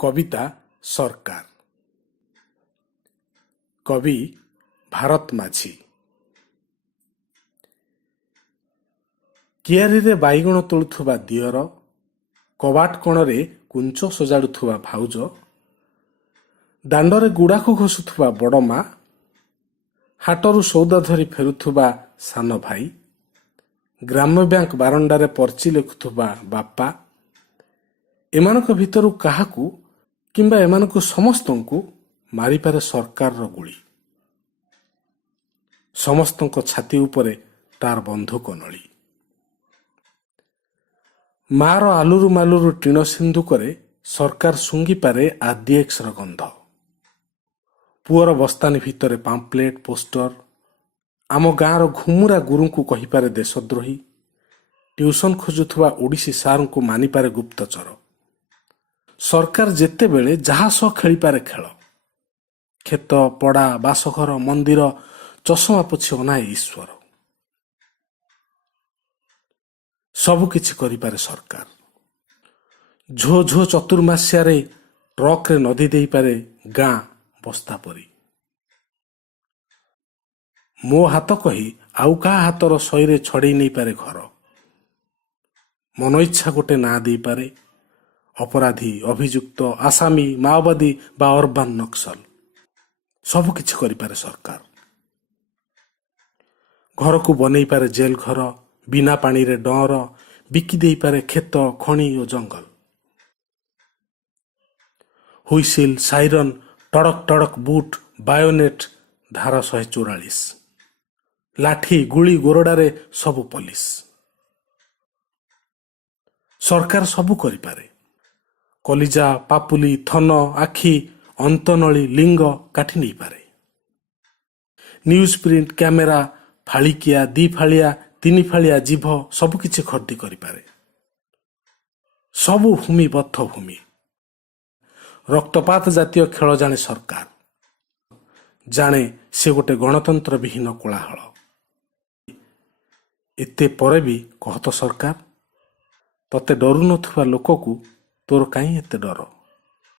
কবিতা সরকার। কবি ଭାରତ ମାଝୀ। କିଆରୀରେ ବାଇଗଣ ତୋଳୁଥିବା ଦିଅର, କବାଟ କୋଣରେ କୁଞ୍ଚ ସଜାଡୁଥିବା ଭାଉଜ, ଦାଣ୍ଡରେ ଗୁଡାକୁ ଘଷୁଥିବା ବଡ଼ ମା, ହାଟରୁ ସୌଦା ଧରି ଫେରୁଥିବା ସାନ ଭାଇ, ଗ୍ରାମ୍ୟ ବ୍ୟାଙ୍କ ବାରଣ୍ଡାରେ ପର୍ଚି ଲେଖୁଥିବା ବାପା, ଏମାନଙ୍କ ଭିତରୁ କାହାକୁ କିମ୍ବା ଏମାନଙ୍କୁ ସମସ୍ତଙ୍କୁ ମାରିପାରେ ସରକାରର ଗୁଳି। ସମସ୍ତଙ୍କ ଛାତି ଉପରେ ତାର ବନ୍ଧୁକ ନଳି। ମାର ଆଲୁରୁ ମାଲୁରୁ ଟିଣ ସିନ୍ଦୁକରେ ସରକାର ଶୁଙ୍ଘିପାରେ RDXର ଗନ୍ଧ। ପୁଅର ବସ୍ତାନୀ ଭିତରେ ପାମ୍ପଲେଟ ପୋଷ୍ଟର, ଆମ ଗାଁର ଘୁମୁରା ଗୁରୁଙ୍କୁ କହିପାରେ ଦେଶଦ୍ରୋହୀ, ଟ୍ୟୁସନ ଖୋଜୁଥିବା ଓଡ଼ିଶୀ ସାରଙ୍କୁ ମାନିପାରେ ଗୁପ୍ତଚର। ସରକାର ଯେତେବେଳେ ଯାହା ସହ ଖେଳିପାରେ ଖେଳ, କ୍ଷେତ ପଡ଼ା ବାସଘର ମନ୍ଦିର ଚଷମା ପୋଛି ଅନାଏ ଈଶ୍ୱର। ସବୁକିଛି କରିପାରେ ସରକାର। ଝୋ ଝୋ ଚତୁର୍ମାସ୍ୟାରେ ଟ୍ରକରେ ନଦୀ ଦେଇପାରେ ଗାଁ ବସ୍ତା ପରି। ମୋ ହାତ କହି ଆଉ କାହା ହାତର ସଇରେ ଛଡ଼େଇ ନେଇପାରେ ଘର। ମନ ଇଚ୍ଛା ଗୋଟେ ନାଁ ଦେଇପାରେ, ଅପରାଧୀ ଅଭିଯୁକ୍ତ ଆସାମୀ ମାଓବାଦୀ ବା ଅରବାନ ନକ୍ସଲ। ସବୁକିଛି କରିପାରେ ସରକାର। ଘରକୁ ବନେଇପାରେ ଜେଲ ଘର, ବିନା ପାଣିରେ ଡଅଁର, ବିକି ଦେଇପାରେ କ୍ଷେତ ଖଣି ଓ ଜଙ୍ଗଲ। ହୁଇସିଲ ସାଇରନ ଟଡ଼କ ଟଡ଼କ ବୁଟ ବାୟୋନେଟ ଧାରା 144, ଲାଠି ଗୁଳି ଗୋରଡ଼ାରେ ସବୁ ପୋଲିସ। ସରକାର ସବୁ କରିପାରେ। କଲିଜା ପାପୁଲି ଥନ ଆଖି ଅନ୍ତନଳୀ ଲିଙ୍ଗ କାଟି ନେଇପାରେ। ନ୍ୟୁଜ ପ୍ରିଣ୍ଟ କ୍ୟାମେରା ଫାଳିକିଆ ଦିଫାଳିଆ ତିନିଫାଳିଆ ଜିଭ ସବୁକିଛି ଖର୍ଦ୍ଦି କରିପାରେ। ସବୁ ଭୂମି ବଦ୍ଧ ଭୂମି। ରକ୍ତପାତ ଜାତୀୟ ଖେଳ ଜାଣେ ସରକାର। ଜାଣେ ସେ ଗୋଟେ ଗଣତନ୍ତ୍ର ବିହୀନ କୋଳାହଳ। ଏତେ ପରେ ବି କହ ତ ସରକାର, ତତେ ଡରୁ ନଥିବା ଲୋକକୁ ତୋର କାହିଁ ଏତେ ଡର?